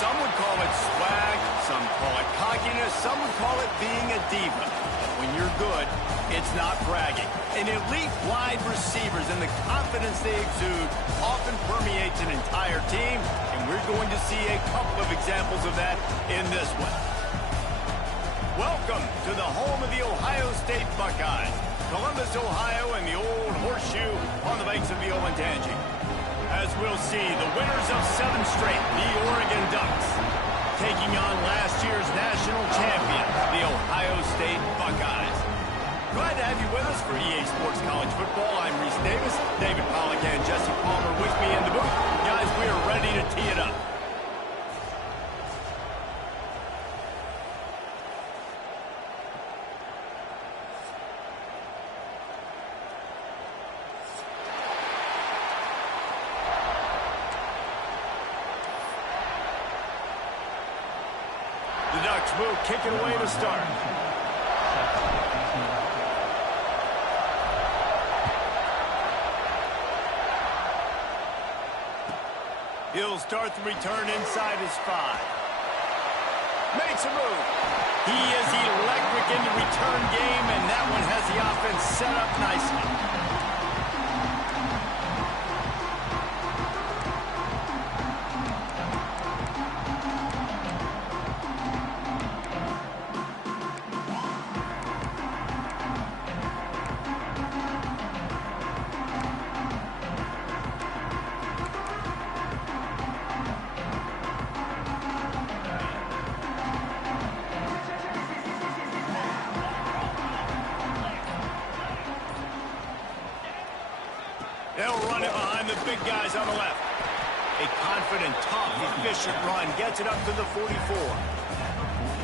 Some would call it swag, some call it cockiness, some would call it being a diva. But when you're good, it's not bragging. An elite wide receivers and the confidence they exude often permeates an entire team, and we're going to see a couple of examples of that in this one. Welcome to the home of the Ohio State Buckeyes, Columbus, Ohio, and the old horseshoe on the banks of the Olentangy. As we'll see, the winners of 7 straight, the Oregon Ducks, taking on last year's national champion, the Ohio State Buckeyes. Glad to have you with us for EA Sports College Football. I'm Reese Davis, David Pollack and Jesse Palmer with me in the booth. Guys, we are ready to tee it up. The Ducks will kick it away to start. He'll start the return inside his 5. Makes a move. He is electric in the return game, and that one has the offense set up nicely. They'll run it behind the big guys on the left. A confident, tough, efficient run gets it up to the 44.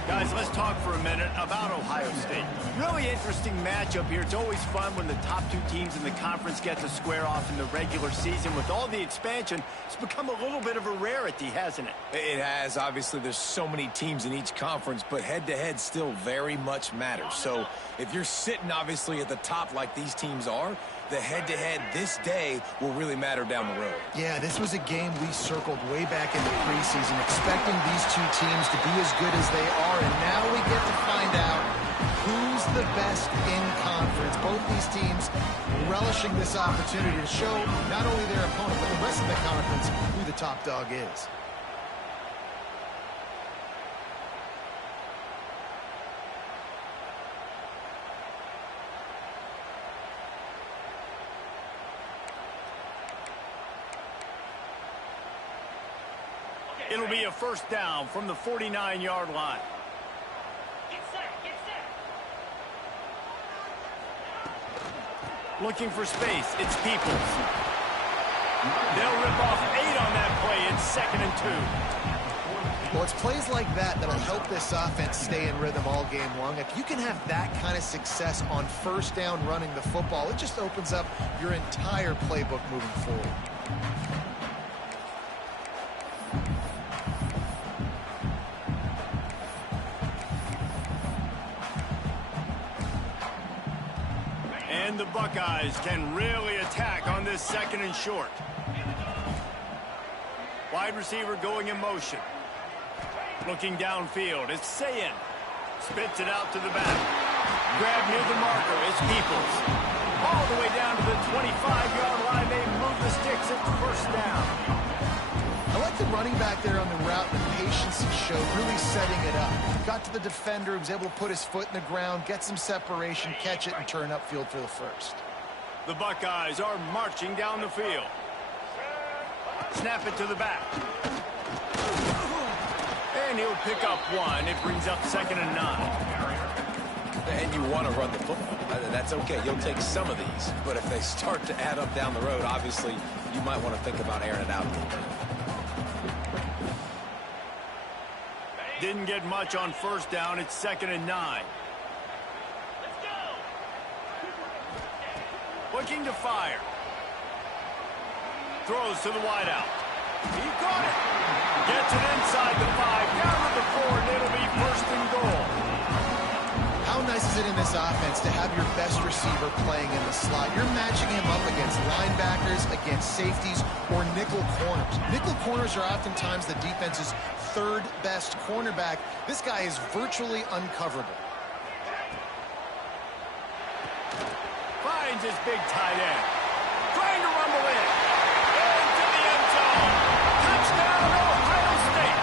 Guys, let's talk for a minute about Ohio State. Really interesting matchup here. It's always fun when the top 2 teams in the conference get to square off in the regular season. With all the expansion, it's become a little bit of a rarity, hasn't it? It has. Obviously, there's so many teams in each conference, but head-to-head still very much matters. So if you're sitting, obviously, at the top like these teams are, the head-to-head this day will really matter down the road. Yeah, this was a game we circled way back in the preseason, expecting these 2 teams to be as good as they are, and now we get to find out who's the best in conference. Both these teams relishing this opportunity to show not only their opponent, but the rest of the conference who the top dog is. It'll be a first down from the 49-yard line. Get set, get set. Looking for space, it's Peoples. They'll rip off 8 on that play. It's 2nd and 2. Well, it's plays like that that'll help this offense stay in rhythm all game long. If you can have that kind of success on first down running the football, it just opens up your entire playbook moving forward. And the Buckeyes can really attack on this 2nd and short. Wide receiver going in motion. Looking downfield, it's Sayin. Spits it out to the back. Grab near the marker, it's Peoples. All the way down to the 25-yard line. They move the sticks at the first down. I like the running back there on the route, the patience he showed, really setting it up. Got to the defender, he was able to put his foot in the ground, get some separation, catch it, and turn upfield for the first. The Buckeyes are marching down the field. Snap it to the back. And he'll pick up 1. It brings up 2nd and 9. And you want to run the football. That's okay. You'll take some of these. But if they start to add up down the road, obviously, you might want to think about airing it out a little bit. Didn't get much on first down. It's 2nd and 9. Let's go. Looking to fire. Throws to the wideout. He caught it. Gets it inside the 5. Down to the 4, and it'll be 1st and goal. How nice is it in this offense to have your best receiver playing in the slot? You're matching him up against linebackers, against safeties, or or nickel corners. Nickel corners are oftentimes the defense's third best cornerback. This guy is virtually uncoverable. Finds his big tight end. Trying to rumble in. Into the end zone. Touchdown, Ohio State.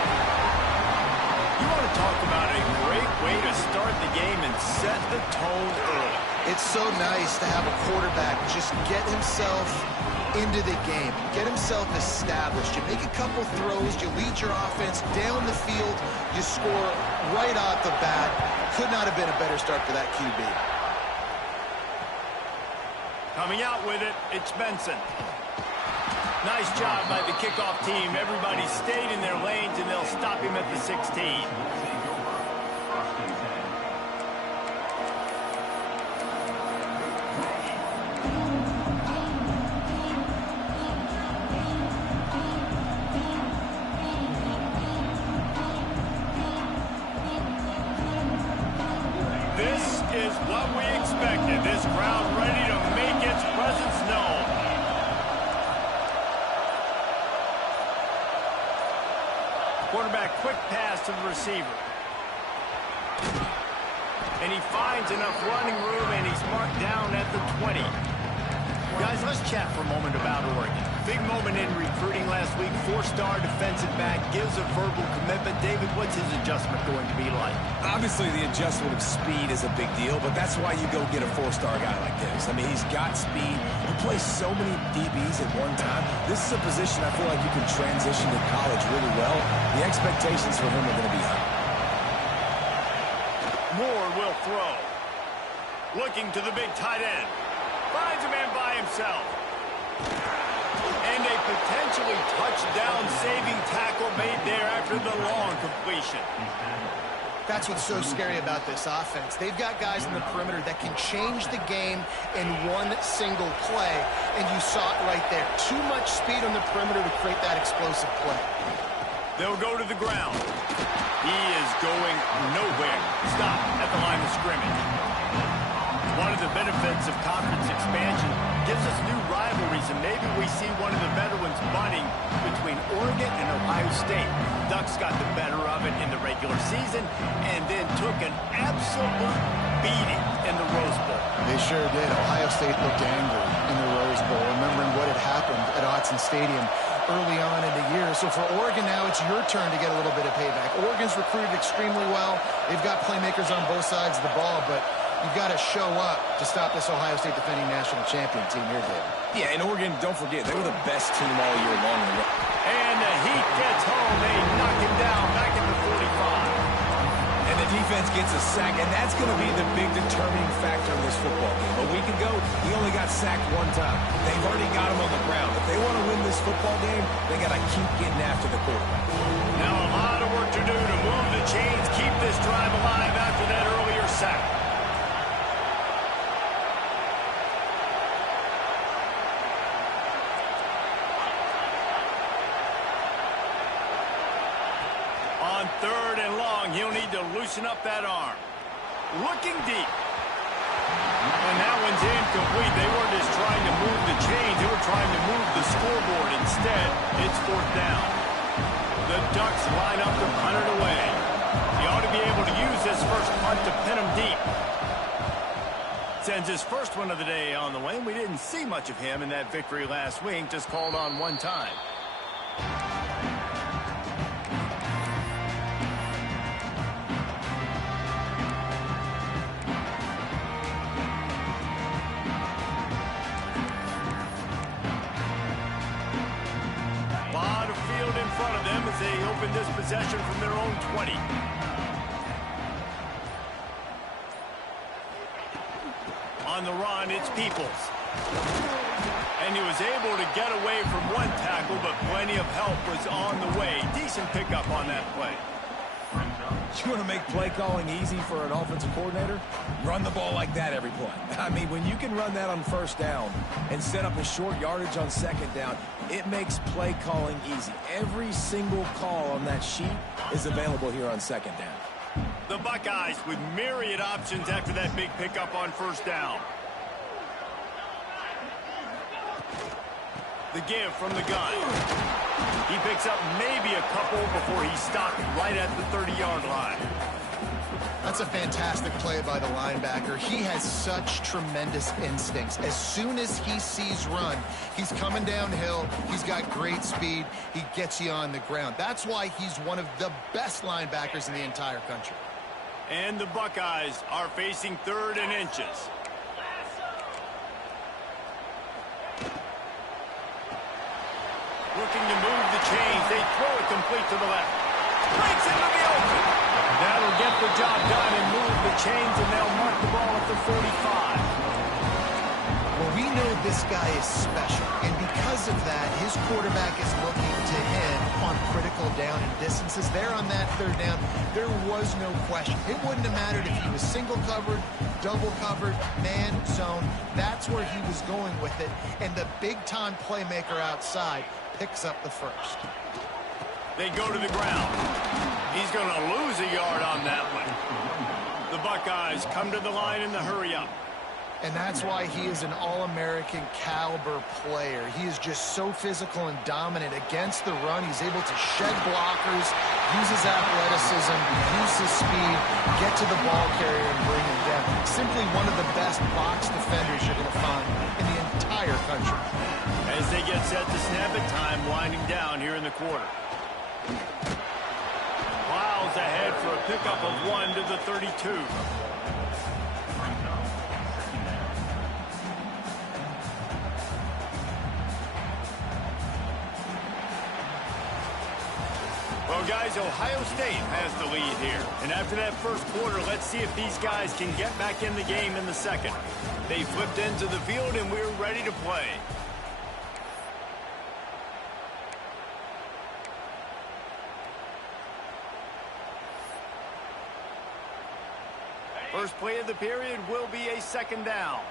You want to talk about a great way to start the game and set the tone early. It's so nice to have a quarterback just get himself into the game, get himself established. You make a couple throws, you lead your offense down the field, you score right off the bat. Could not have been a better start for that QB. Coming out with it, it's Benson. Nice job by the kickoff team. Everybody stayed in their lanes, and they'll stop him at the 16. This is what we expected. This crowd ready to make its presence known. Quarterback quick pass to the receiver. And he finds enough running room, and he's marked down at the 20. Guys, let's chat for a moment about Oregon. Big moment in recruiting last week. 4-star defensive back gives a verbal commitment. David, what's his adjustment going to be like? Obviously, the adjustment of speed is a big deal, but that's why you go get a 4-star guy like this. I mean, he's got speed. He plays so many DBs at one time. This is a position I feel like you can transition to college really well. The expectations for him are going to be high. Moore will throw. Looking to the big tight end. Finds a man by himself. And a potentially touchdown-saving tackle made there after the long completion. That's what's so scary about this offense. They've got guys in the perimeter that can change the game in one single play, and you saw it right there. Too much speed on the perimeter to create that explosive play. They'll go to the ground. He is going nowhere. Stop at the line of scrimmage. One of the benefits of conference expansion gives us new rivalries, and maybe we see one of the better ones budding between Oregon and Ohio State. Ducks got the better of it in the regular season and then took an absolute beating in the Rose Bowl. They sure did. Ohio State looked angry in the Rose Bowl, remembering what had happened at Autzen Stadium early on in the year. So for Oregon now, it's your turn to get a little bit of payback. Oregon's recruited extremely well. They've got playmakers on both sides of the ball, but you've got to show up to stop this Ohio State defending national champion team here, David. Yeah, and Oregon, don't forget, they were the best team all year long. And the Heat gets home. They knock him down back at the 45. And the defense gets a sack, and that's going to be the big determining factor in this football game. A week ago, he only got sacked one time. They've already got him on the ground. If they want to win this football game, they got to keep getting after the quarterback. Now a lot of work to do to move the chains, keep this drive alive after that earlier sack. On 3rd and long, he'll need to loosen up that arm. Looking deep. And that one's incomplete. They weren't just trying to move the chains. They were trying to move the scoreboard. Instead, it's 4th down. The Ducks line up to punt it away. He ought to be able to use this first punt to pin him deep. Sends his first one of the day on the way. We didn't see much of him in that victory last week. Just called on one time. They open this possession from their own 20. On the run, it's Peoples. And he was able to get away from one tackle, but plenty of help was on the way. Decent pickup on that play. You want to make play calling easy for an offensive coordinator? Run the ball like that every play. I mean, when you can run that on 1st down and set up a short yardage on 2nd down, it makes play calling easy. Every single call on that sheet is available here on 2nd down. The Buckeyes with myriad options after that big pickup on 1st down. The give from the gun. He picks up maybe a couple before he's stopped right at the 30-yard line. That's a fantastic play by the linebacker. He has such tremendous instincts. As soon as he sees run, he's coming downhill. He's got great speed. He gets you on the ground. That's why he's one of the best linebackers in the entire country. And the Buckeyes are facing 3rd and inches. Looking to move the chains. They throw it complete to the left. Breaks into the open. That'll get the job done and move the chains, and they'll mark the ball at the 45. Well, we know this guy is special, and because of that, his quarterback is looking to him on critical down and distances. There on that 3rd down, there was no question. It wouldn't have mattered if he was single covered, double covered, man, zone. That's where he was going with it, and the big-time playmaker outside picks up the first. They go to the ground. He's going to lose a yard on that one. The Buckeyes come to the line in the hurry-up. And that's why he is an All-American caliber player. He is just so physical and dominant against the run. He's able to shed blockers, use his athleticism, use his speed, get to the ball carrier and bring him down. Simply one of the best box defenders you're going to find in the entire country. As they get set to snap it, time winding down here in the quarter. Miles ahead for a pickup of 1 to the 32. Well, guys, Ohio State has the lead here. And after that first quarter, let's see if these guys can get back in the game in the second. They flipped into the field, and we're ready to play. First play of the period will be a 2nd down.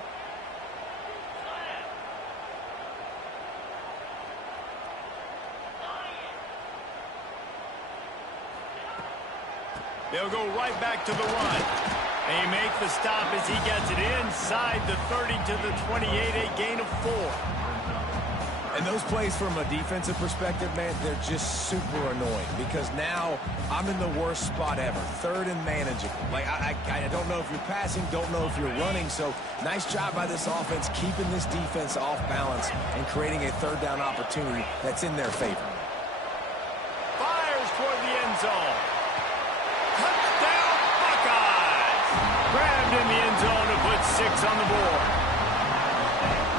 They'll go right back to the run. They make the stop as he gets it inside the 30 to the 28, a gain of 4. And those plays from a defensive perspective, man, they're just super annoying because now I'm in the worst spot ever, 3rd and manageable. Like, I don't know if you're passing, don't know if you're running, so nice job by this offense keeping this defense off balance and creating a 3rd down opportunity that's in their favor. Fires toward the end zone. Touchdown, Buckeyes! Grabbed in the end zone to put 6 on the board.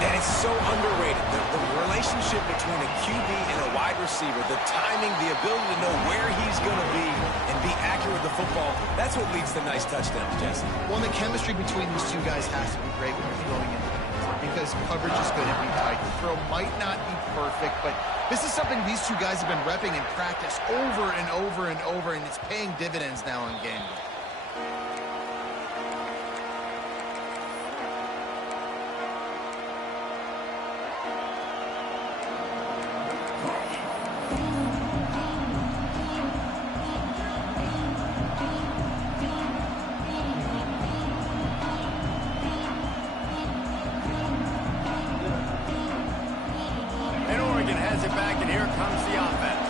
And it's so underrated. The relationship between a QB and a wide receiver, the timing, the ability to know where he's going to be and be accurate with the football, that's what leads to nice touchdowns, Jesse. Well, the chemistry between these two guys has to be great when you're throwing in because coverage is going to be tight. The throw might not be perfect, but this is something these two guys have been repping in practice over and over and over, and it's paying dividends now in game day. Has it back, and here comes the offense.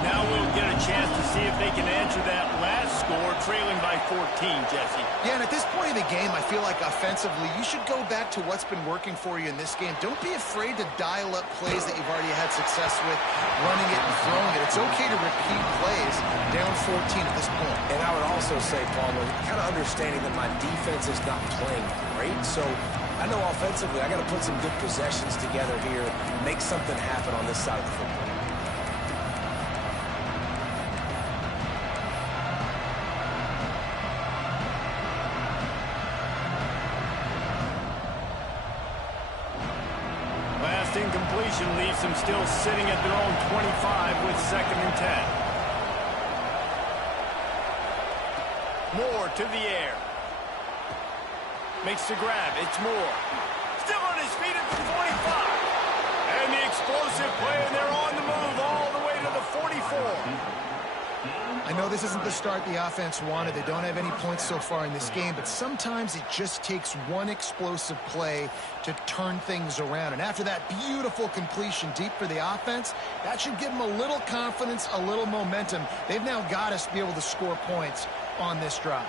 Now we'll get a chance to see if they can answer that last score, trailing by 14, Jesse. Yeah, and at this point of the game, I feel like offensively, you should go back to what's been working for you in this game. Don't be afraid to dial up plays that you've already had success with, running it and throwing it. It's okay to repeat plays down 14 at this point. And I would also say, Palmer, kind of understanding that my defense is not playing great, so I know offensively I got to put some good possessions together here, make something happen on this side of the football. Last incompletion leaves them still sitting at their own 25 with 2nd and 10. Moore to the air. Makes the grab. It's Moore. Still on his feet at the 45. And the explosive play, and they're on the move all the way to the 44. I I know this isn't the start the offense wanted. They don't have any points so far in this game, but sometimes it just takes one explosive play to turn things around. And after that beautiful completion deep for the offense, that should give them a little confidence, a little momentum. They've now got us to be able to score points on this drive.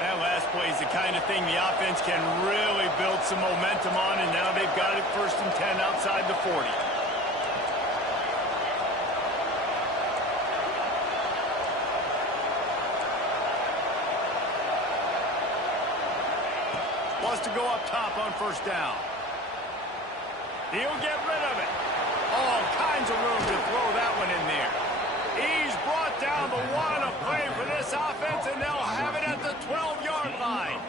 That last play is the kind of thing the offense can really build some momentum on, and now they've got it 1st and 10 outside the 40. Wants to go up top on 1st down. He'll get rid of it. All kinds of room to throw that one in there. He's brought down the one of play for this offense, and they'll have it at the 12-yard line.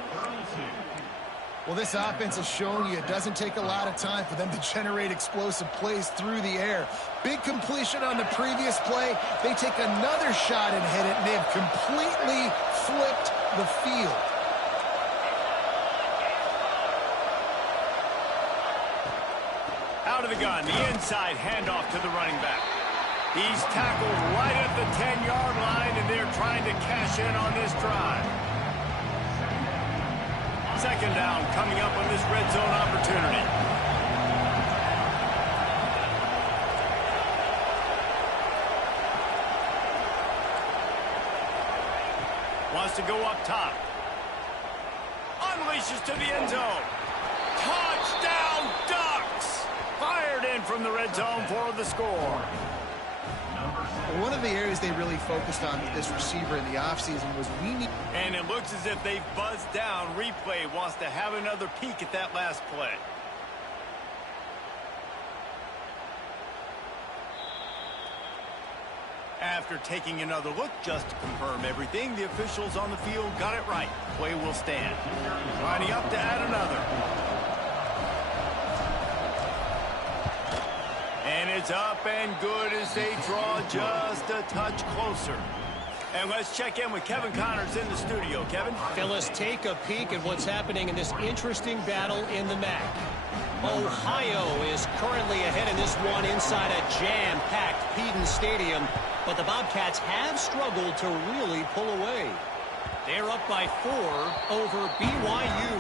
Well, this offense has shown you it doesn't take a lot of time for them to generate explosive plays through the air. Big completion on the previous play. They take another shot and hit it, and they've completely flipped the field. Out of the gun, the inside handoff to the running back. He's tackled right at the 10-yard line, and they're trying to cash in on this drive. 2nd down coming up on this red zone opportunity. Wants to go up top. Unleashes to the end zone. Touchdown, Ducks! Fired in from the red zone for the score. One of the areas they really focused on with this receiver in the offseason was we need... And it looks as if they've buzzed down. Replay wants to have another peek at that last play. After taking another look just to confirm everything, the officials on the field got it right. Play will stand. Lining up to add another. And it's up and good as they draw just a touch closer. And let's check in with Kevin Connors in the studio. Kevin? Phyllis, take a peek at what's happening in this interesting battle in the MAC. Ohio is currently ahead in this one inside a jam-packed Peden Stadium, but the Bobcats have struggled to really pull away. They're up by 4 over BYU.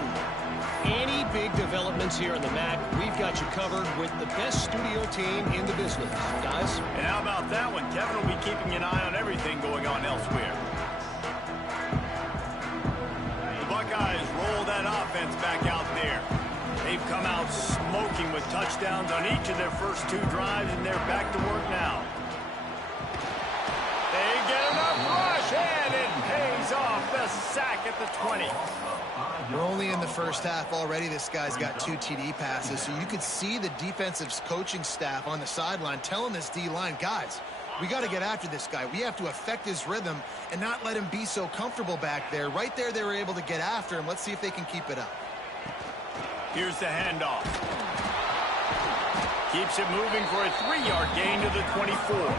Any big developments here in the MAC, we've got you covered with the best studio team in the business. Guys? And how about that one? Kevin will be keeping an eye on everything going on elsewhere. The Buckeyes roll that offense back out there. They've come out smoking with touchdowns on each of their first 2 drives, and they're back to work now. They get enough rush, and it pays off. The sack at the 20. We're only in the first half already. This guy's got 2 TD passes, so you could see the defensive coaching staff on the sideline telling this D-line, guys, we got to get after this guy. We have to affect his rhythm and not let him be so comfortable back there. Right there, they were able to get after him. Let's see if they can keep it up. Here's the handoff. Keeps it moving for a 3-yard gain to the 24.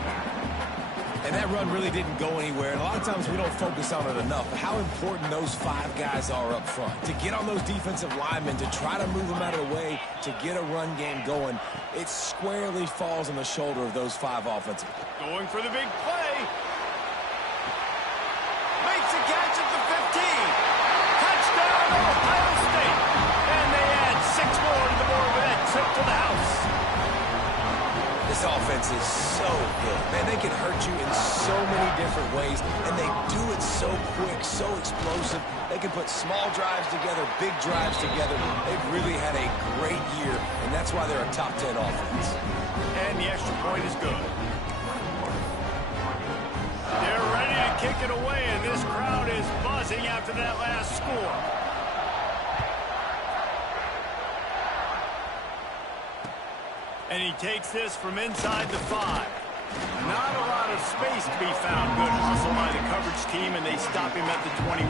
And that run really didn't go anywhere. And a lot of times we don't focus on it enough. But how important those 5 guys are up front. To get on those defensive linemen, to try to move them out of the way, to get a run game going, it squarely falls on the shoulder of those 5 offensive. Going for the big play. Makes a catch at the 15. Touchdown, Ohio State. And they add 6 more to the board with that trip to the house. This offense is so good. Man, they can hurt you in so many different ways, and they do it so quick, so explosive. They can put small drives together, big drives together. They've really had a great year, and that's why they're a top 10 offense. And the extra point is good. They're ready to kick it away, and this crowd is buzzing after that last score. And he takes this from inside the 5. Not a lot of space to be found. Good hustle by the coverage team, and they stop him at the 21.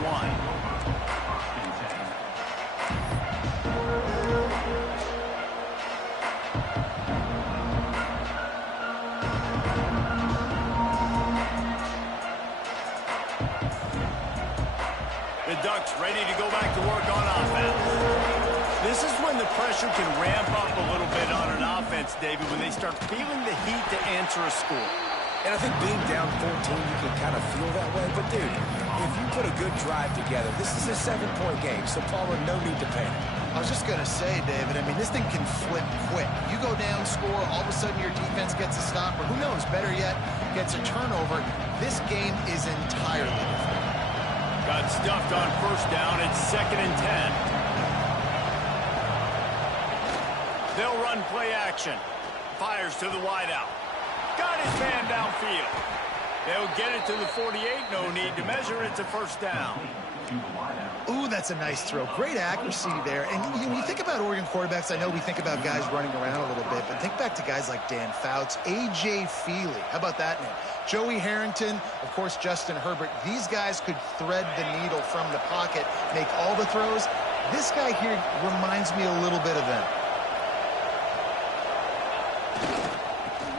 The Ducks ready to go back to work on offense. This is when the pressure can ramp up a little bit on an offense, David, when they start feeling the heat to answer a score. And I think being down 14, you can kind of feel that way. But, dude, if you put a good drive together, this is a 7-point game, so Palmer, no need to panic. I was just going to say, David, I mean, this thing can flip quick. You go down, score, all of a sudden your defense gets a stop, or who knows, better yet, gets a turnover. This game is entirely different. Got stuffed on first down. It's 2nd and 10. They'll run play action. Fires to the wideout. Got his man downfield. They'll get it to the 48. No need to measure. It's a first down. Ooh, that's a nice throw. Great accuracy there. And when you think about Oregon quarterbacks, I know we think about guys running around a little bit, but think back to guys like Dan Fouts, A.J. Feely. How about that name? Joey Harrington, of course, Justin Herbert. These guys could thread the needle from the pocket, make all the throws. This guy here reminds me a little bit of them.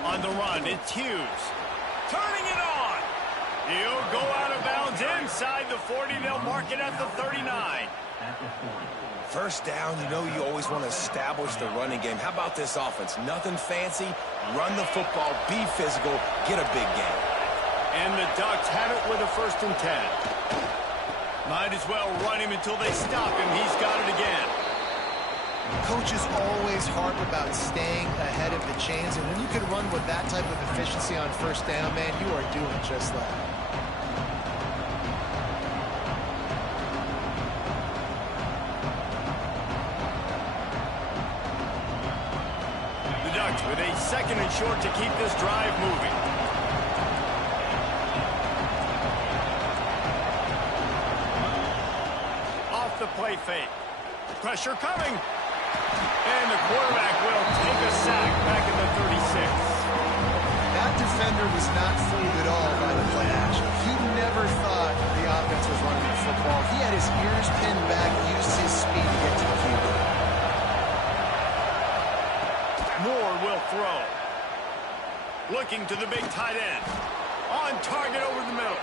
On the run, it's Hughes. Turning it on. He'll go out of bounds inside the 40. They'll mark it at the 39. First down, you know you always want to establish the running game. How about this offense? Nothing fancy. Run the football, be physical, get a big game. And the Ducks have it with a 1st and 10. Might as well run him until they stop him. He's got it again. Coaches always harp about staying ahead of the chains, and when you can run with that type of efficiency on first down, man, you are doing just that. The Ducks with a 2nd and short to keep this drive moving. Off the play fake. Pressure coming. And the quarterback will take a sack back at the 36. That defender was not fooled at all by the play action. He never thought the offense was running the football. He had his ears pinned back, used his speed to get to the QB. Moore will throw. Looking to the big tight end. On target over the middle.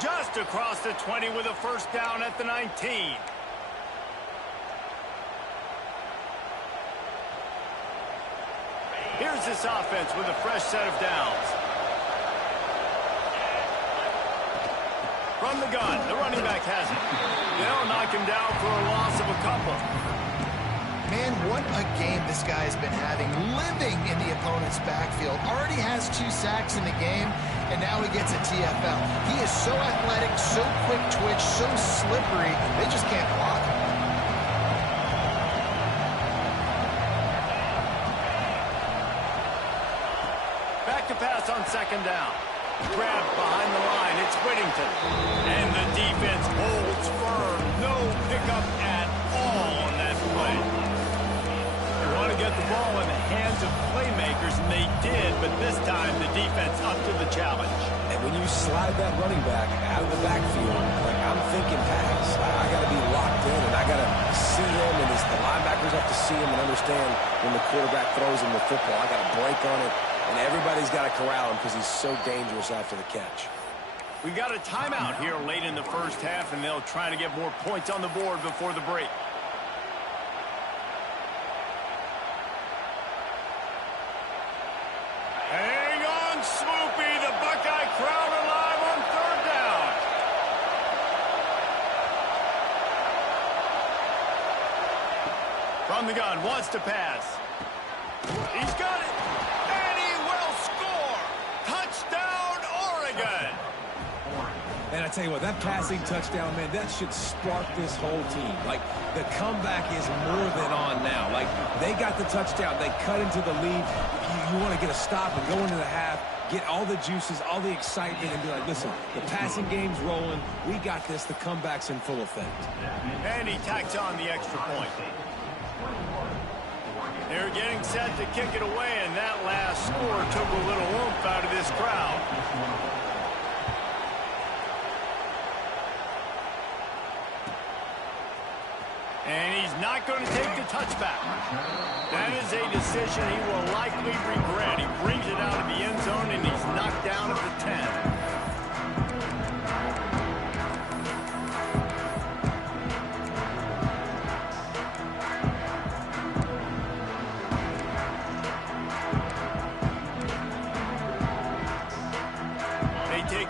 Just across the 20 with a first down at the 19. Here's this offense with a fresh set of downs. From the gun, the running back has it. They'll knock him down for a loss of a couple. Man, what a game this guy has been having, living in the opponent's backfield. Already has 2 sacks in the game, and now he gets a TFL. He is so athletic, so quick twitch, so slippery, they just can't block him. Pass on 2nd down. Grabbed behind the line. It's Whittington. And the defense holds firm. No pickup at all on that play. They want to get the ball in the hands of playmakers, and they did, but this time the defense up to the challenge. And when you slide that running back out of the backfield, like I'm thinking pass. I got to be locked in, and I got to see him, and the linebackers have to see him and understand when the quarterback throws him the football. I got to break on it. And everybody's got to corral him because he's so dangerous after the catch. We've got a timeout here late in the first half, and they'll try to get more points on the board before the break. Hang on, Swoopy. The Buckeye crowd alive on 3rd down. From the gun, wants to pass. He's got it. And I tell you what, that passing touchdown, man, that should spark this whole team. Like, the comeback is more than on now. Like, they got the touchdown. They cut into the lead. You want to get a stop and go into the half, get all the juices, all the excitement, and be like, listen, the passing game's rolling. We got this. The comeback's in full effect. And he tacks on the extra point. They're getting set to kick it away, and that last score took a little oomph out of this crowd. And he's not going to take the touchback. That is a decision he will likely regret. He brings it out of the end zone, and he's knocked down at the 10.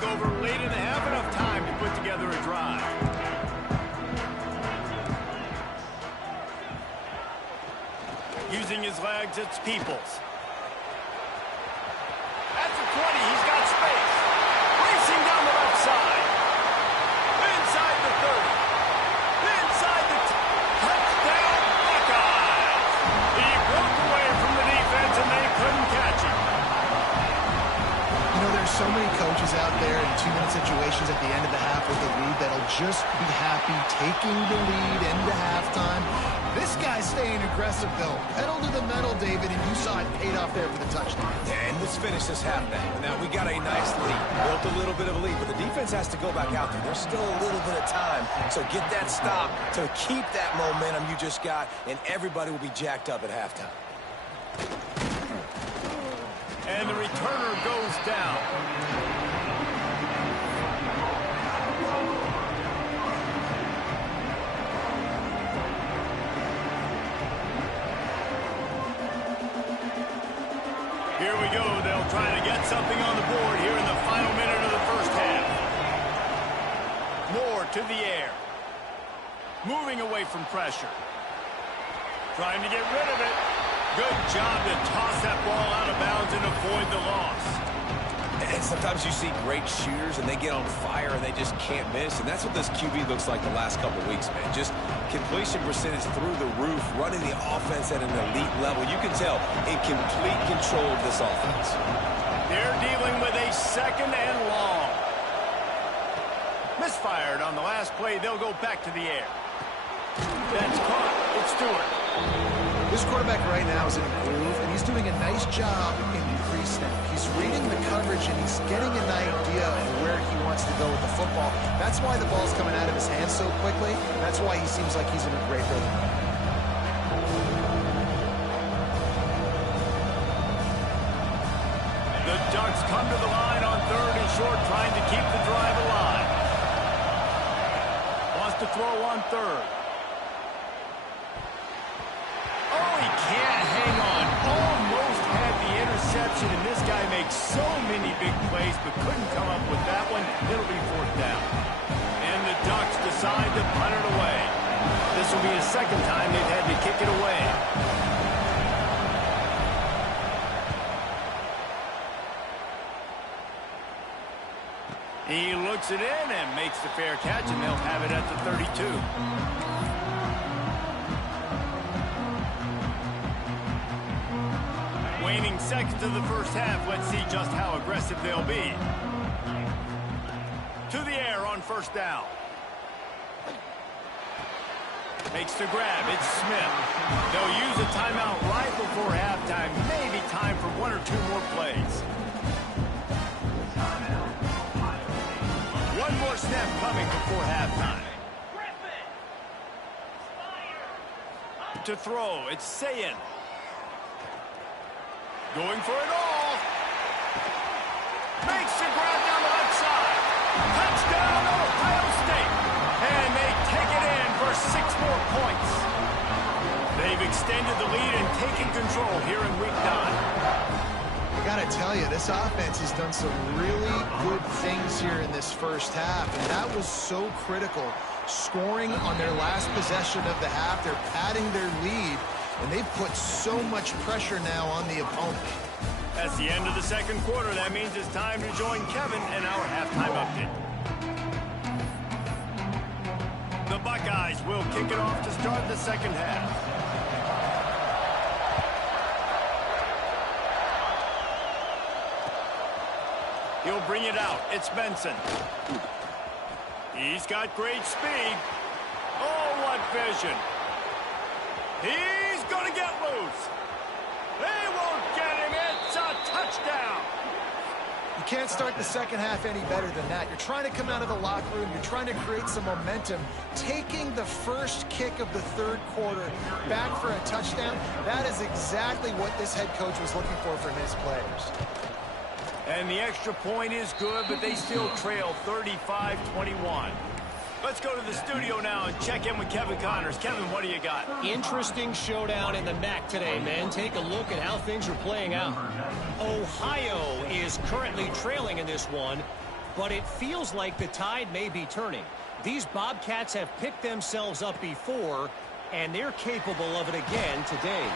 take over late in the half, enough time to put together a drive. Using his legs, it's Peoples. At the 20, he's got space. Racing down the left side. Inside the 30. Inside the touchdown, Buckeyes. He broke away from the defense, and they couldn't catch him. You know, there's so many coaches out there in two-minute situations at the end of the half with the lead that'll just be happy taking the lead into halftime. This guy's staying aggressive, though. Pedal to the metal, David, and you saw it paid off there for the touchdown. Yeah, and let's finish this half now. Now, we got a nice lead. Built a little bit of a lead, but the defense has to go back out there. There's still a little bit of time, so get that stop to keep that momentum you just got, and everybody will be jacked up at halftime. And the returner goes down. Here we go. They'll try to get something on the board here in the final minute of the first half. Moore to the air. Moving away from pressure. Trying to get rid of it. Good job to toss that ball out of bounds and avoid the loss. And sometimes you see great shooters, and they get on fire, and they just can't miss. And that's what this QB looks like the last couple of weeks, man. Just completion percentage through the roof, running the offense at an elite level. You can tell in complete control of this offense. They're dealing with a second and long. Misfired on the last play. They'll go back to the air. That's caught. It's Stewart. This quarterback right now is in a groove, and he's doing a nice job in the pre-snap. He's reading the coverage, and he's getting an idea of where he wants to go with the football. That's why the ball's coming out of his hands so quickly. That's why he seems like he's in a great rhythm. The Ducks come to the line on 3rd and short, trying to keep the drive alive. Wants to throw on 3rd. Oh, he can't hang on. Almost had the interception, and this guy makes so many big plays, but couldn't come up with that one. It'll be 4th down. And the Ducks decide to punt it away. This will be the second time they've had to kick it away. He looks it in and makes the fair catch, and they'll have it at the 32. Waning seconds of the first half. Let's see just how aggressive they'll be. To the air on 1st down. Makes the grab. It's Smith. They'll use a timeout right before halftime. Maybe time for 1 or 2 more plays. One more snap coming before halftime. To throw, it's Sayin. Going for it all. Makes the grab down the left side. Touchdown, Ohio State. And they take it in for 6 more points. They've extended the lead and taken control here in week 9. I got to tell you, this offense has done some really good things here in this first half, and that was so critical. Scoring on their last possession of the half, they're padding their lead, and they've put so much pressure now on the opponent. That's the end of the second quarter. That means it's time to join Kevin in our halftime update. The Buckeyes will kick it off to start the second half. He'll bring it out. It's Benson. He's got great speed. Oh, what vision. He's going to get loose. They won't get him. It's a touchdown. You can't start the second half any better than that. You're trying to come out of the locker room. You're trying to create some momentum. Taking the first kick of the third quarter back for a touchdown, that is exactly what this head coach was looking for from his players. And the extra point is good, but they still trail 35-21. Let's go to the studio now and check in with Kevin Connors. Kevin, what do you got? Interesting showdown in the MAC today, man. Take a look at how things are playing out. Ohio is currently trailing in this one, but it feels like the tide may be turning. These Bobcats have picked themselves up before, and they're capable of it again today.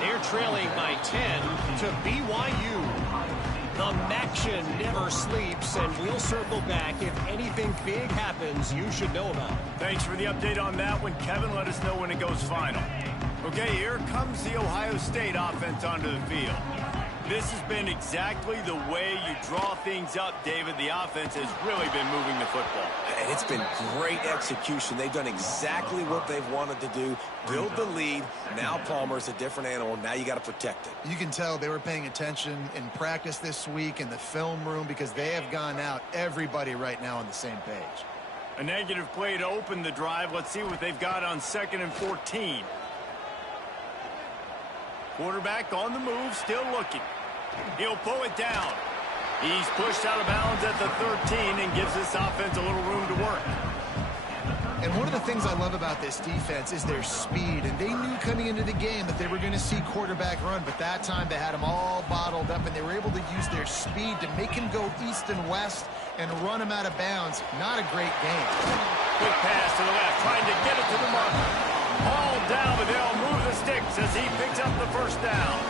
They're trailing by 10 to BYU. The Maction never sleeps, and we'll circle back if anything big happens you should know about. Thanks for the update on that one, Kevin. Let us know when it goes final. Okay, here comes the Ohio State offense onto the field. This has been exactly the way you draw things up, David. The offense has really been moving the football. And it's been great execution. They've done exactly what they've wanted to do. Build the lead. Now Palmer's a different animal. Now you got to protect it. You can tell they were paying attention in practice this week in the film room because they have gone out, everybody right now on the same page. A negative play to open the drive. Let's see what they've got on 2nd and 14. Quarterback on the move, still looking. He'll pull it down. He's pushed out of bounds at the 13 and gives this offense a little room to work. And one of the things I love about this defense is their speed. And they knew coming into the game that they were going to see quarterback run. But that time they had him all bottled up, and they were able to use their speed to make him go east and west and run him out of bounds. Not a great game. Quick pass to the left, trying to get it to the marker. Hauled down, but they'll move the sticks as he picks up the first down.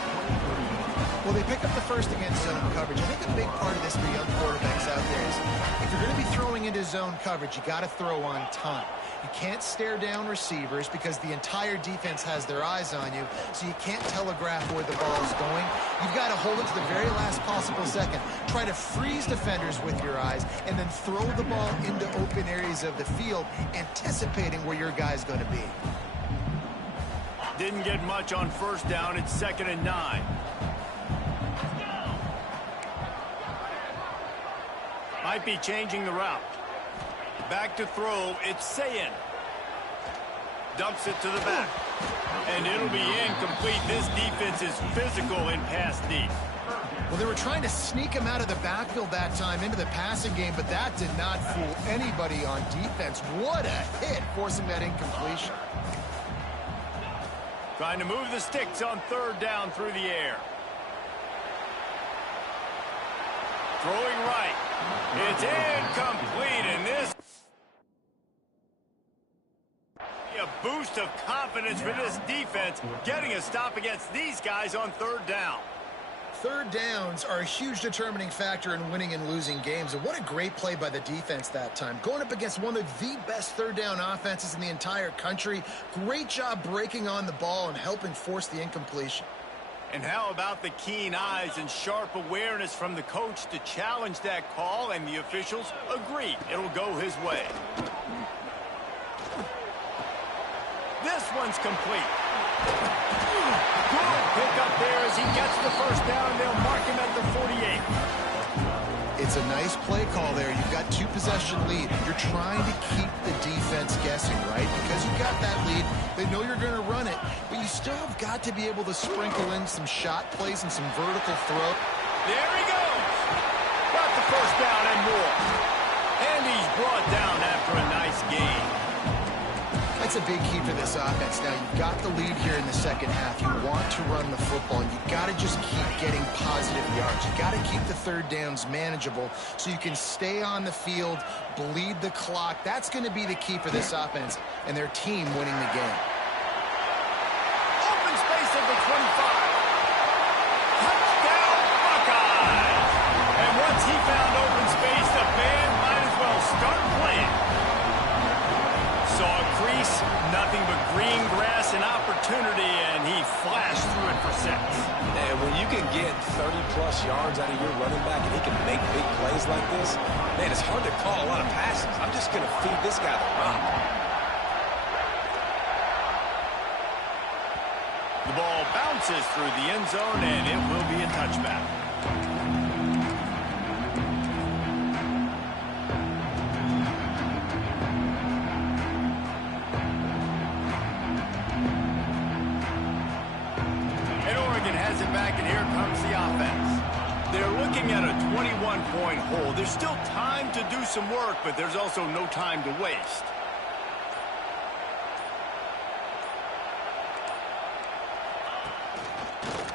Well, they pick up the first against zone coverage. I think a big part of this for young quarterbacks out there is if you're going to be throwing into zone coverage, you got to throw on time. You can't stare down receivers because the entire defense has their eyes on you, so you can't telegraph where the ball is going. You've got to hold it to the very last possible second. Try to freeze defenders with your eyes and then throw the ball into open areas of the field, anticipating where your guy's going to be. Didn't get much on first down. It's 2nd and 9. Might be changing the route. Back to throw. It's Sayin. Dumps it to the back. And it'll be incomplete. This defense is physical in pass deep. Well, they were trying to sneak him out of the backfield that time into the passing game, but that did not fool anybody on defense. What a hit, forcing that incompletion. Trying to move the sticks on 3rd down through the air. Throwing right. It's incomplete, and this a boost of confidence for this defense, getting a stop against these guys on 3rd down. 3rd downs are a huge determining factor in winning and losing games, and what a great play by the defense that time. Going up against one of the best 3rd down offenses in the entire country. Great job breaking on the ball and helping force the incompletion. And how about the keen eyes and sharp awareness from the coach to challenge that call, and the officials agree it'll go his way. This one's complete. Good pick up there as he gets the first down. They'll mark him at the 48. It's a nice play call there. You've got 2-possession lead. You're trying to keep the defense guessing, right? Because you've got that lead. They know you're going to run it, but you still have got to be able to sprinkle in some shot plays and some vertical throw. There he goes. Got the first down and more. And he's brought down after a nice gain. That's a big key for this offense. Now, you've got the lead here in the second half. You want to run the football. You've got to just keep getting positive yards. You've got to keep the 3rd downs manageable so you can stay on the field, bleed the clock. That's going to be the key for this offense and their team winning the game. Open space at the 25. Touchdown, Buckeyes! And once he found open space, the band might as well start playing. Saw a crease, nothing but green grass and opportunity, and he flashed through it for 6. And when you can get 30-plus yards out of your running back and he can make big plays like this, man, it's hard to call a lot of passes. I'm just going to feed this guy the rock. The ball bounces through the end zone, and it will be a touchback. Back, and here comes the offense. They're looking at a 21-point hole. There's still time to do some work, but there's also no time to waste.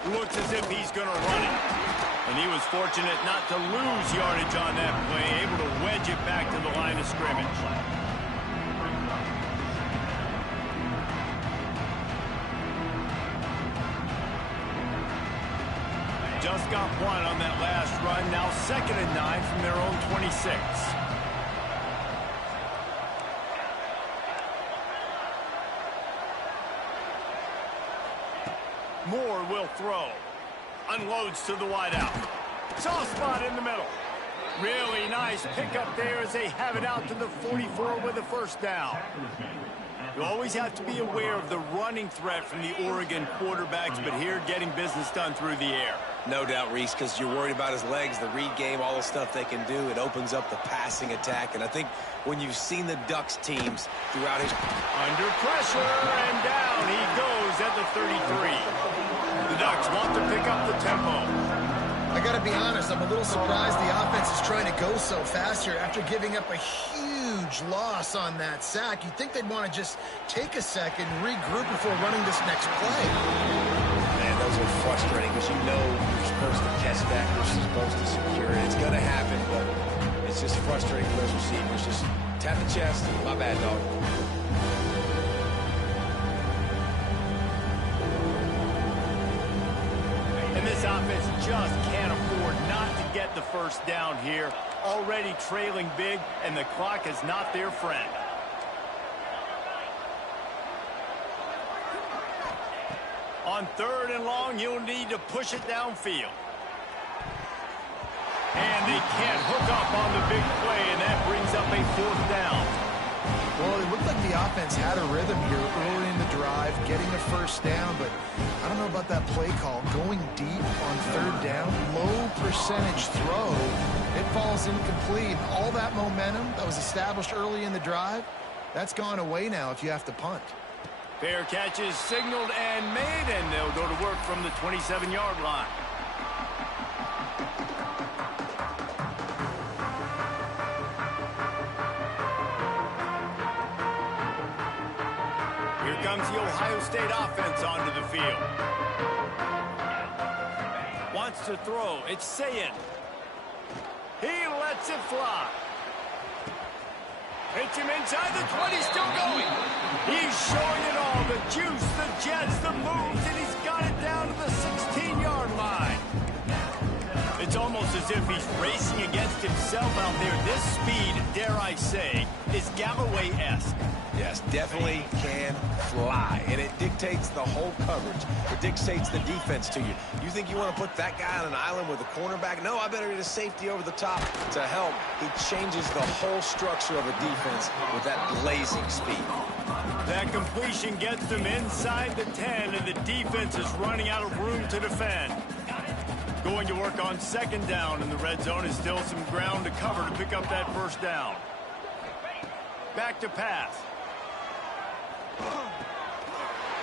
Looks as if he's going to run it. And And he was fortunate not to lose yardage on that play, able to wedge it back to the line of scrimmage. Just got one on that last run. Now 2nd and 9 from their own 26. Moore will throw. Unloads to the wideout. Soft spot in the middle. Really nice pickup there as they have it out to the 44 with a first down. You always have to be aware of the running threat from the Oregon quarterbacks, but here getting business done through the air. No doubt, Reese, because you're worried about his legs, the read game, all the stuff they can do. It opens up the passing attack. And I think when you've seen the Ducks teams throughout his... Under pressure, and down he goes at the 33. The Ducks want to pick up the tempo. I got to be honest, I'm a little surprised the offense is trying to go so fast here after giving up a huge loss on that sack. You'd think they'd want to just take a second, regroup before running this next play. Man, those are frustrating because you know you're supposed to catch that, you're supposed to secure it. It's going to happen, but it's just frustrating for those receivers. Just tap the chest. My bad, dog. And this offense just can't afford not to get the first down here. Already trailing big, and the clock is not their friend. On 3rd and long, you'll need to push it downfield. And they can't hook up on the big play, and that brings up a 4th down. Well, it looked like the offense had a rhythm here early in the drive, getting a first down, but I don't know about that play call. Going deep on 3rd down, low percentage throw, it falls incomplete. All that momentum that was established early in the drive, that's gone away now if you have to punt. Fair catch is signaled and made, and they'll go to work from the 27-yard line. Here comes the Ohio State offense onto the field. Wants to throw. It's Sayin. He lets it fly. Hits him inside the 20, still going. He's showing it all, the juice, the jets, the moves, and he's got it down to the 16-yard line. It's almost as if he's racing against himself out there. This speed, dare I say, is Galloway-esque. Yes, definitely can fly, and it dictates the whole coverage. It dictates the defense to you. You think you want to put that guy on an island with a cornerback? No, I better get a safety over the top to help. He changes the whole structure of a defense with that blazing speed. That completion gets them inside the 10, and the defense is running out of room to defend. Going to work on 2nd down, and the red zone is still some ground to cover to pick up that first down. Back to pass.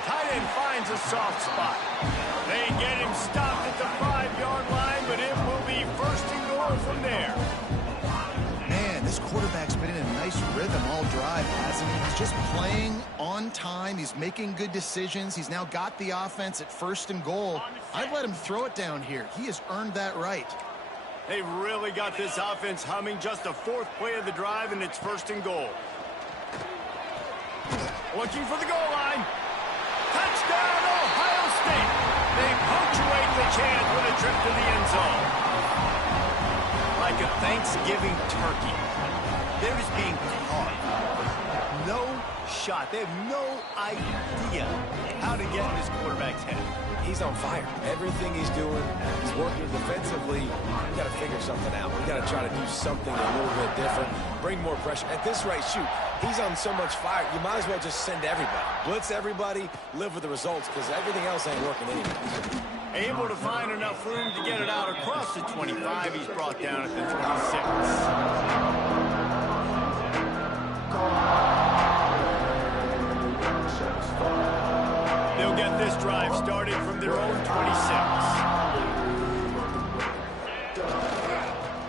Tight end finds a soft spot. They get him stopped at the 5-yard line, but it will be 1st and goal from there. Man, this quarterback's been in a nice rhythm all drive, hasn't he? He's just playing on time. He's making good decisions. He's now got the offense at 1st and goal. I'd let him throw it down here. He has earned that right. They've really got this offense humming. Just a 4th play of the drive, and it's 1st and goal. Looking for the goal line. Touchdown, Ohio State. They punctuate the chance with a trip to the end zone. Like a Thanksgiving turkey. They're just being caught. No shot. They have no idea how to get in this quarterback's head. He's on fire. Everything he's doing, he's working defensively. We got to figure something out. We got to try to do something a little bit different. Bring more pressure. At this rate, shoot, he's on so much fire, you might as well just send everybody. Blitz everybody, live with the results, because everything else ain't working anyway. Able to find enough room to get it out across the 25. He's brought down at the 26. They'll get this drive started from their own 26.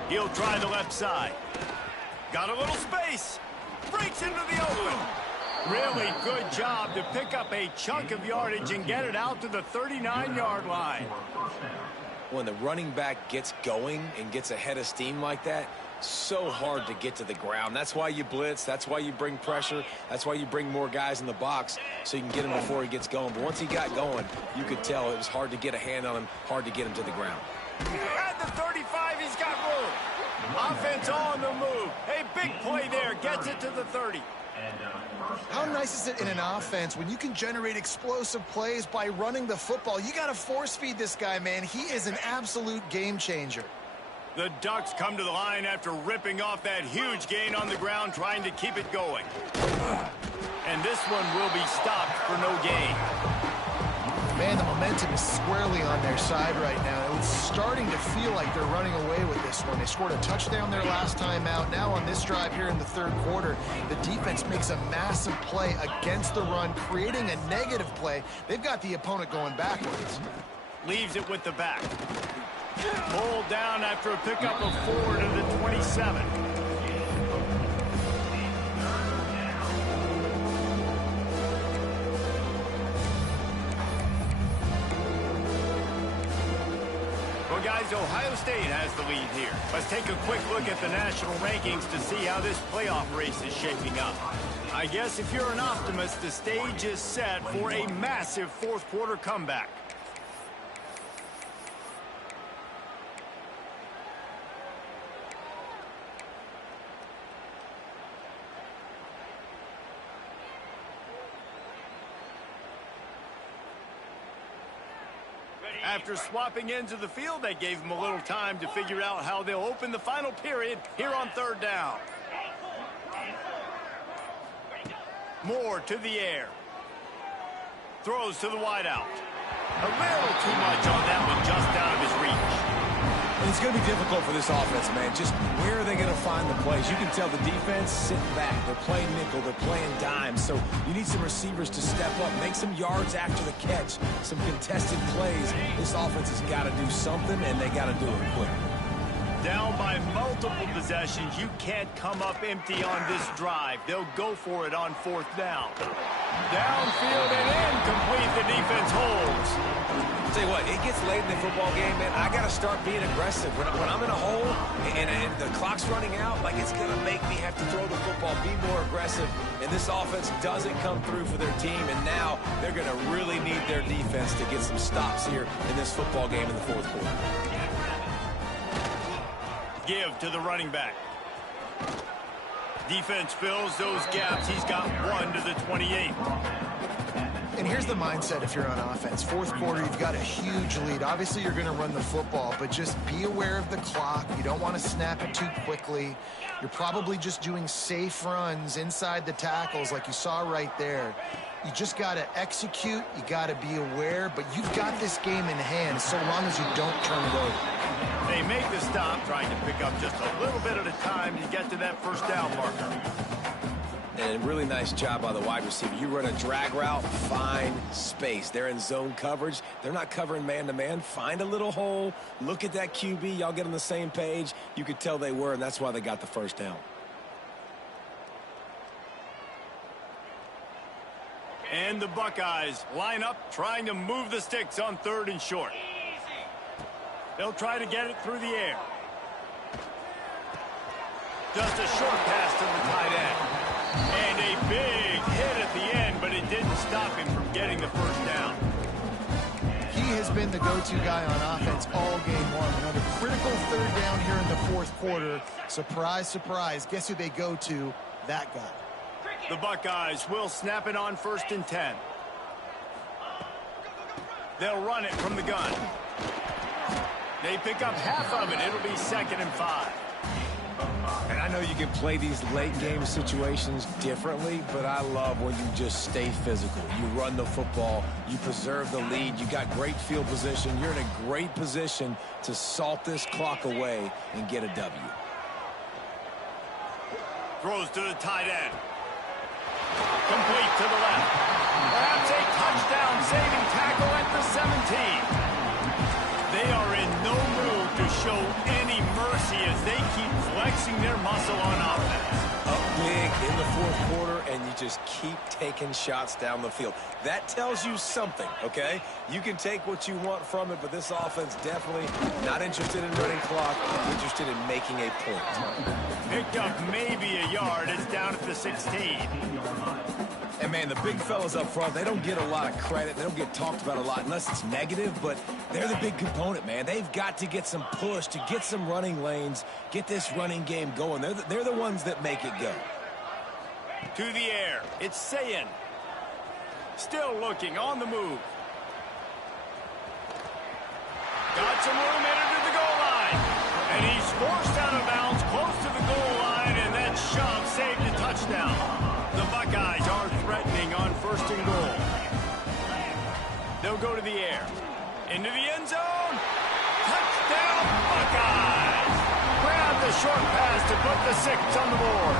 He'll try the left side. Got a little space. Breaks into the open. Really good job to pick up a chunk of yardage and get it out to the 39-yard line. when the running back gets going and gets ahead of steam like that, so hard to get to the ground. That's why you blitz. That's why you bring pressure. That's why you bring more guys in the box so you can get him before he gets going. But once he got going, you could tell it was hard to get a hand on him, hard to get him to the ground. At the 35, he's got room. Offense on the move. Hey, big play there. Gets it to the 30. How nice is it in an offense when you can generate explosive plays by running the football? You got to force feed this guy, man. He is an absolute game changer. The Ducks come to the line after ripping off that huge gain on the ground, trying to keep it going. And this one will be stopped for no gain. Man, the momentum is squarely on their side right now. It's starting to feel like they're running away with this one. They scored a touchdown their last time out. Now on this drive here in the third quarter, the defense makes a massive play against the run, creating a negative play. They've got the opponent going backwards. Leaves it with the back. Pulled down after a pickup of 4 to the 27. Well, guys, Ohio State has the lead here. Let's take a quick look at the national rankings to see how this playoff race is shaping up. I guess if you're an optimist, the stage is set for a massive fourth quarter comeback. After swapping ends of the field, they gave them a little time to figure out how they'll open the final period here on third down. Moore to the air. Throws to the wideout. A little too much on that one, just out of his reach. It's going to be difficult for this offense, man. Just where are they going to find the plays? You can tell the defense sitting back. They're playing nickel. They're playing dime. So you need some receivers to step up, make some yards after the catch, some contested plays. This offense has got to do something, and they got to do it quick. Down by multiple possessions, you can't come up empty on this drive. They'll go for it on fourth down. Downfield and incomplete. The defense holds. Tell you what, it gets late in the football game, man. I got to start being aggressive. When I'm in a hole and the clock's running out, like it's going to make me have to throw the football, be more aggressive. And this offense doesn't come through for their team, and now they're going to really need their defense to get some stops here in this football game in the fourth quarter. Give to the running back. Defense fills those gaps. He's got 1 to the 28. And here's the mindset if you're on offense. Fourth quarter, you've got a huge lead. Obviously, you're going to run the football, but just be aware of the clock. You don't want to snap it too quickly. You're probably just doing safe runs inside the tackles like you saw right there. You just got to execute. You got to be aware, but you've got this game in hand so long as you don't turn it over. They make the stop, trying to pick up just a little bit at a time to get to that first down marker. And a really nice job by the wide receiver. You run a drag route, find space. They're in zone coverage. They're not covering man-to-man. Find a little hole. Look at that QB. Y'all get on the same page. You could tell they were, and that's why they got the first down. And the Buckeyes line up, trying to move the sticks on third and short. They'll try to get it through the air. Just a short pass to the tight end. And a big hit at the end, but it didn't stop him from getting the first down. He has been the go-to guy on offense all game long. Another critical third down here in the fourth quarter. Surprise, surprise. Guess who they go to? That guy. The Buckeyes will snap it on 1st and 10. They'll run it from the gun. They pick up half of it. It'll be 2nd and 5. And I know you can play these late game situations differently, but I love when you just stay physical. You run the football, you preserve the lead, you got great field position. You're in a great position to salt this clock away and get a W. Throws to the tight end. Complete to the left. Perhaps a touchdown-saving tackle at the 17. They are in no mood to show any mercy as they keep flexing their muscle on offense. Up big, in the fourth quarter, and you just keep taking shots down the field. That tells you something, okay? You can take what you want from it, but this offense definitely not interested in running clock, interested in making a point. Picked up maybe a yard. It's down at the 16. And, man, the big fellas up front, they don't get a lot of credit. They don't get talked about a lot unless it's negative, but they're the big component, man. They've got to get some push, to get some running lanes, get this running game going. They're the ones that make it go. To the air. It's Sayin. Still looking, on the move. Got some room headed to the goal line. And he's forced out of bounds close to the goal line, and that shove saved a touchdown. The Buckeyes are threatening on first and goal. They'll go to the air. Into the end zone. Touchdown, Buckeyes! Grab the short pass to put the 6 on the board.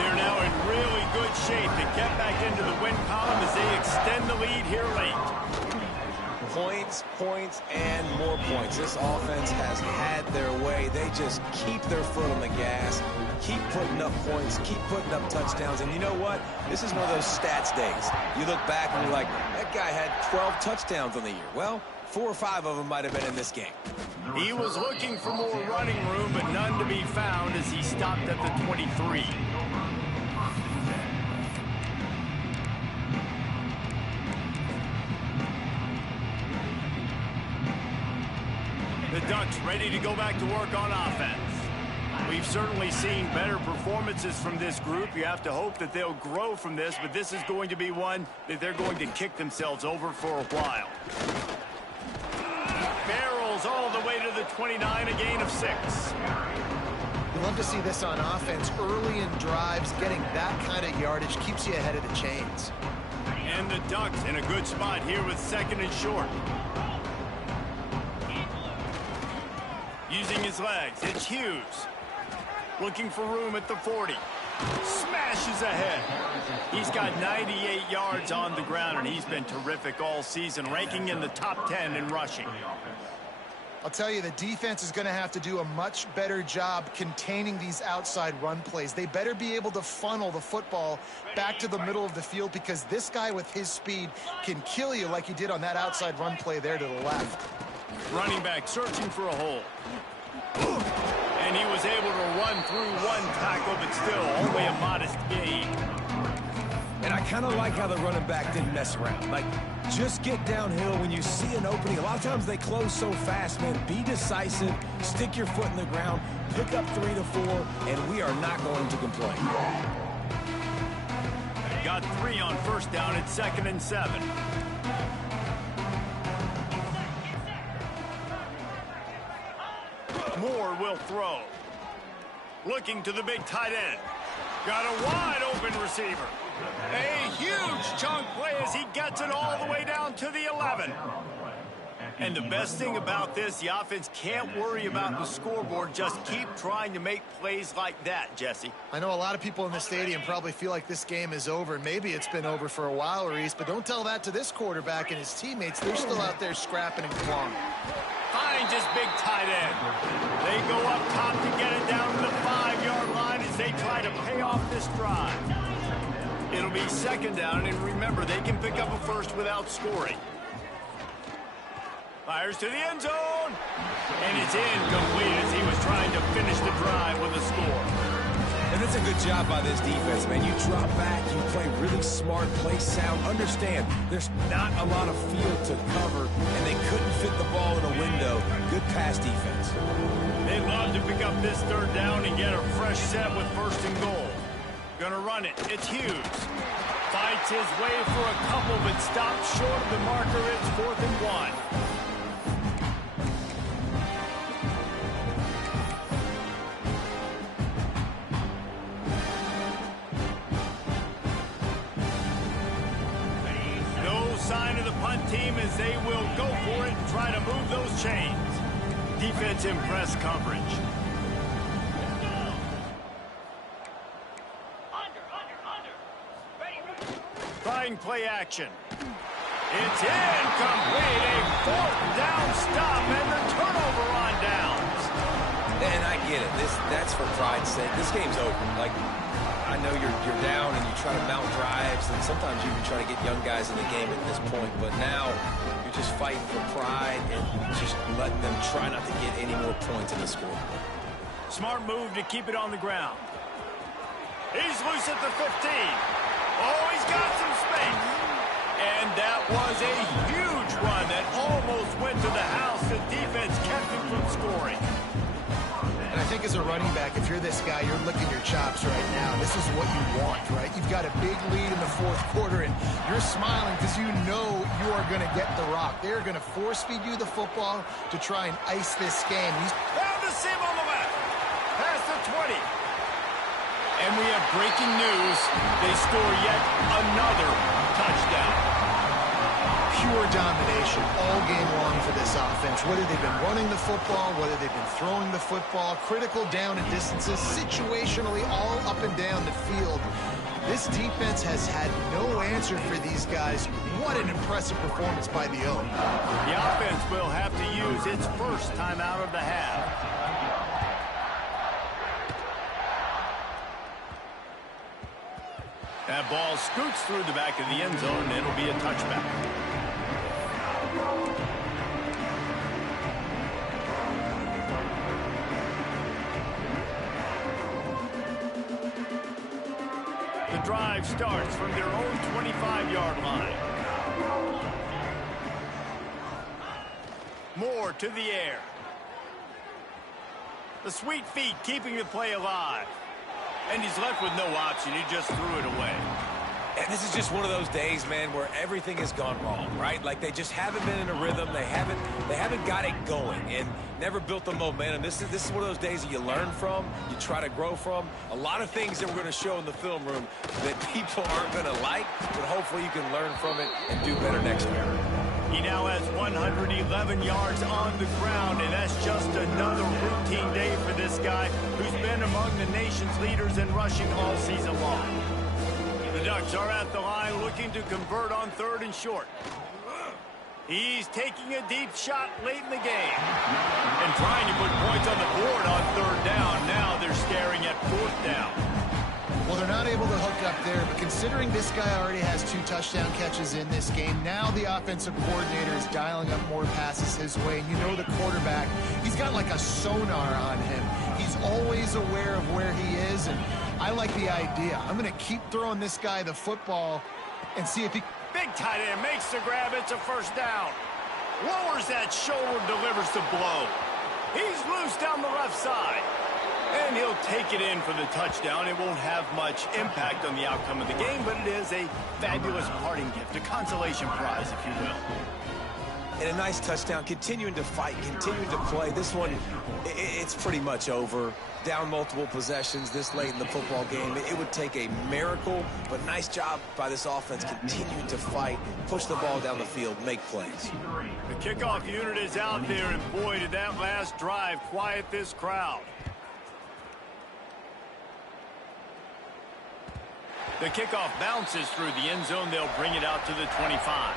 They're now in really good shape to get back into the win column as they extend the lead here late. Points, points, and more points. This offense has had their way. They just keep their foot on the gas, keep putting up points, keep putting up touchdowns. And you know what? This is one of those stats days. You look back and you're like, that guy had 12 touchdowns on the year. Well, 4 or 5 of them might have been in this game. He was looking for more running room, but none to be found as he stopped at the 23. The Ducks ready to go back to work on offense. We've certainly seen better performances from this group. You have to hope that they'll grow from this, but this is going to be one that they're going to kick themselves over for a while. Barrels all the way to the 29, a gain of 6. You love to see this on offense. Early in drives, getting that kind of yardage keeps you ahead of the chains. And the Ducks in a good spot here with 2nd and short. Using his legs, it's Hughes. Looking for room at the 40. Smashes ahead. He's got 98 yards on the ground, and he's been terrific all season, ranking in the top 10 in rushing. I'll tell you, the defense is going to have to do a much better job containing these outside run plays. They better be able to funnel the football back to the middle of the field, because this guy with his speed can kill you like he did on that outside run play there to the left. Running back searching for a hole. And he was able to run through one tackle, but still only a modest gain. And I kind of like how the running back didn't mess around. Like, just get downhill when you see an opening. A lot of times they close so fast, man. Be decisive, stick your foot in the ground, pick up 3 to 4, and we are not going to complain. Got 3 on first down at 2nd and 7. Moore will throw. Looking to the big tight end. Got a wide open receiver. A huge chunk play as he gets it all the way down to the 11. And the best thing about this, the offense can't worry about the scoreboard. Just keep trying to make plays like that, Jesse. I know a lot of people in the stadium probably feel like this game is over. Maybe it's been over for a while, Reese, but don't tell that to this quarterback and his teammates. They're still out there scrapping and clawing. Finds his big tight end. They go up top to get it down to the 5-yard line as they try to pay off this drive. It'll be 2nd down, and remember, they can pick up a first without scoring. Fires to the end zone, and it's incomplete as he was trying to finish the drive with a score. And it's a good job by this defense, man. You drop back, you play really smart, play sound. Understand, there's not a lot of field to cover, and they couldn't fit the ball in a window. Good pass defense. They'd love to pick up this 3rd down and get a fresh set with 1st and goal. Gonna run it. It's Hughes. Fights his way for a couple, but stops short of the marker. It's 4th and 1. Sign of the punt team as they will go for it and try to move those chains. Defense in press coverage. Trying play action. It's incomplete. A 4th down stop and the turnover on downs. And I get it. That's for pride's sake. This game's over. Like, I know you're down and you try to mount drives, and sometimes you even try to get young guys in the game at this point. But now you're just fighting for pride and just letting them try not to get any more points in the score. Smart move to keep it on the ground. He's loose at the 15. Oh, he's got some space. And that was a huge run that almost went to the house. The defense kept him from scoring. And I think as a running back, if you're this guy, you're licking your chops right now. This is what you want, right? You've got a big lead in the fourth quarter, and you're smiling because you know you are going to get the rock. They're going to force-feed you the football to try and ice this game. He's found the seam on the left. Past the 20. And we have breaking news. They score yet another touchdown. Pure domination all game long for this offense. Whether they've been running the football, whether they've been throwing the football, critical down and distances, situationally all up and down the field. This defense has had no answer for these guys. What an impressive performance by the O. The offense will have to use its first timeout of the half. That ball scoots through the back of the end zone, and it'll be a touchback. The drive starts from their own 25-yard line. Moore to the air. The sweet feet keeping the play alive. And he's left with no option. He just threw it away. And this is just one of those days, man, where everything has gone wrong, right? Like they just haven't been in a rhythm. They haven't got it going and never built the momentum. This is one of those days that you learn from, you try to grow from. A lot of things that we're going to show in the film room that people aren't going to like, but hopefully you can learn from it and do better next year. He now has 111 yards on the ground, and that's just another routine day for this guy who's been among the nation's leaders in rushing all season long. The Ducks are at the line looking to convert on 3rd and short. He's taking a deep shot late in the game and trying to put points on the board on 3rd down. Now they're staring at 4th down. Well, they're not able to hook up there, but considering this guy already has 2 touchdown catches in this game, now the offensive coordinator is dialing up more passes his way. And you know the quarterback, he's got like a sonar on him. He's always aware of where he is, and I like the idea. I'm going to keep throwing this guy the football and see if he... Big tight end makes the grab. It's a 1st down. Lowers that shoulder, delivers the blow. He's loose down the left side. And he'll take it in for the touchdown. It won't have much impact on the outcome of the game, but it is a fabulous parting gift, a consolation prize, if you will. And a nice touchdown, continuing to fight, continuing to play. This one, it's pretty much over. Down multiple possessions this late in the football game. It would take a miracle, but nice job by this offense continuing to fight, push the ball down the field, make plays. The kickoff unit is out there, and boy, did that last drive quiet this crowd. The kickoff bounces through the end zone. They'll bring it out to the 25.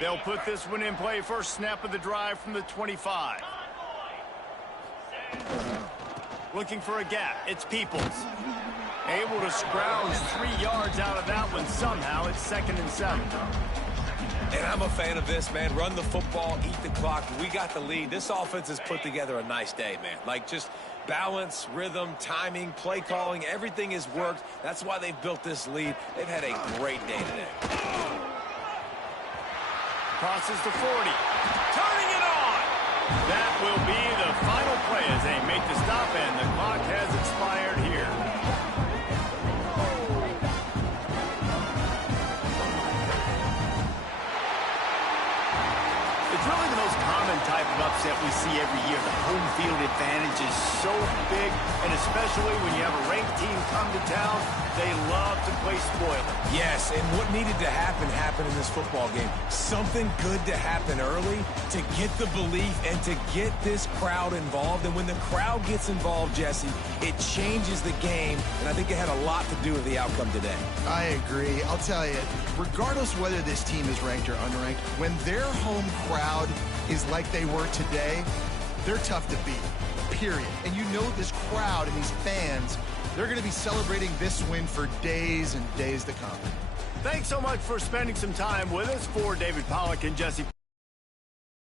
They'll put this one in play. First snap of the drive from the 25. Looking for a gap. It's Peoples. Able to scrounge 3 yards out of that one somehow. It's 2nd and 7. And I'm a fan of this, man. Run the football, eat the clock. We got the lead. This offense has put together a nice day, man. Like just balance, rhythm, timing, play calling. Everything has worked. That's why they've built this lead. They've had a great day today. Crosses the 40. Turning it on. That will be the final play as they make the stop, and the clock has expired here. It's really the most common type of upset we see every year. The home field advantage is so big, and especially when you have a ranked team come to town, they love to play spoiler. Yes, and what needed to happen happened in this football game. Something good to happen early to get the belief and to get this crowd involved. And when the crowd gets involved, Jesse, it changes the game, and I think it had a lot to do with the outcome today. I agree. I'll tell you, regardless whether this team is ranked or unranked, when their home crowd is like they were today, they're tough to beat, period. And you know this crowd and these fans, they're going to be celebrating this win for days and days to come. Thanks so much for spending some time with us. For David Pollack and Jesse